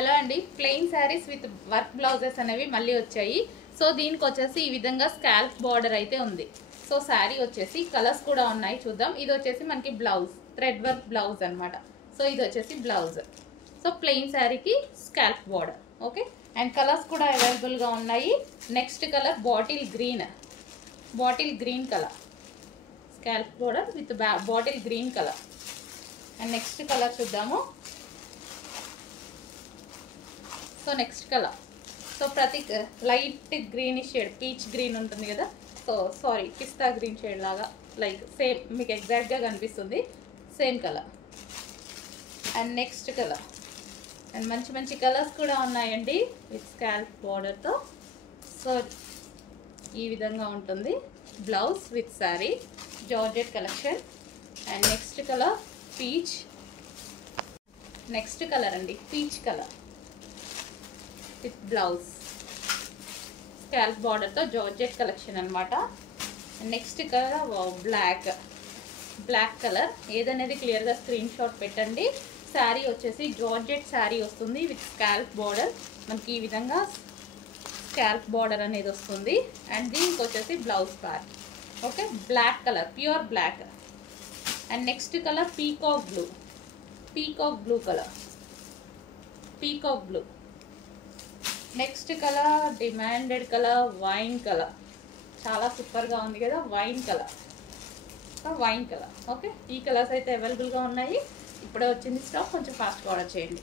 Hello అండి, plain saris with work blouses అనేవి మళ్ళీ వచ్చాయి. సో దీనికి వచ్చేసి ఈ విధంగా స్కాల్ప్ బార్డర్ అయితే ఉంది. సో శారీ వచ్చేసి కలర్స్ కూడా ఉన్నాయి, చూద్దాం. ఇది వచ్చేసి మనకి బ్లౌజ్, థ్రెడ్ వర్క్ బ్లౌజ్ అనమాట. సో ఇది వచ్చేసి బ్లౌజ్. సో ప్లెయిన్ శారీకి scalp border. Okay, and colours కూడా అవైలబుల్గా ఉన్నాయి. Next colour bottle green colour, scalp border with bottle green colour. And next colour చూద్దాము. సో నెక్స్ట్ కలర్, సో ప్రతి light greenish shade, peach green ఉంటుంది కదా, so sorry పిస్తా green shade లాగా, like same మీకు ఎగ్జాక్ట్గా కనిపిస్తుంది, same colour. And next colour, and మంచి మంచి కలర్స్ కూడా ఉన్నాయండి విత్ స్కాల్ప్ బార్డర్తో. సో ఈ విధంగా ఉంటుంది blouse with sari, georgette collection. And next colour peach, next colour అండి peach colour with blouse, scallop బార్డర్తో జార్జెట్ కలెక్షన్ అనమాట. Next colour black colour. ఏదనేది క్లియర్గా స్క్రీన్ షాట్ పెట్టండి. శారీ వచ్చేసి జార్జెట్ శారీ వస్తుంది విత్ స్కాల్ప్ బార్డర్. మనకి ఈ విధంగా స్కాల్ప్ బార్డర్ అనేది వస్తుంది. అండ్ దీనికి వచ్చేసి blouse part. Okay, black colour, pure black. And next colour peacock blue colour, peacock blue. Next colour demanded colour wine colour, చాలా సూపర్గా ఉంది కదా, వైన్ కలర్. ఓకే, ఈ కలర్స్ అయితే అవైలబుల్గా ఉన్నాయి. ఇప్పుడే వచ్చింది స్టాక్, కొంచెం ఫాస్ట్గా ఆర్డర్ చేయండి.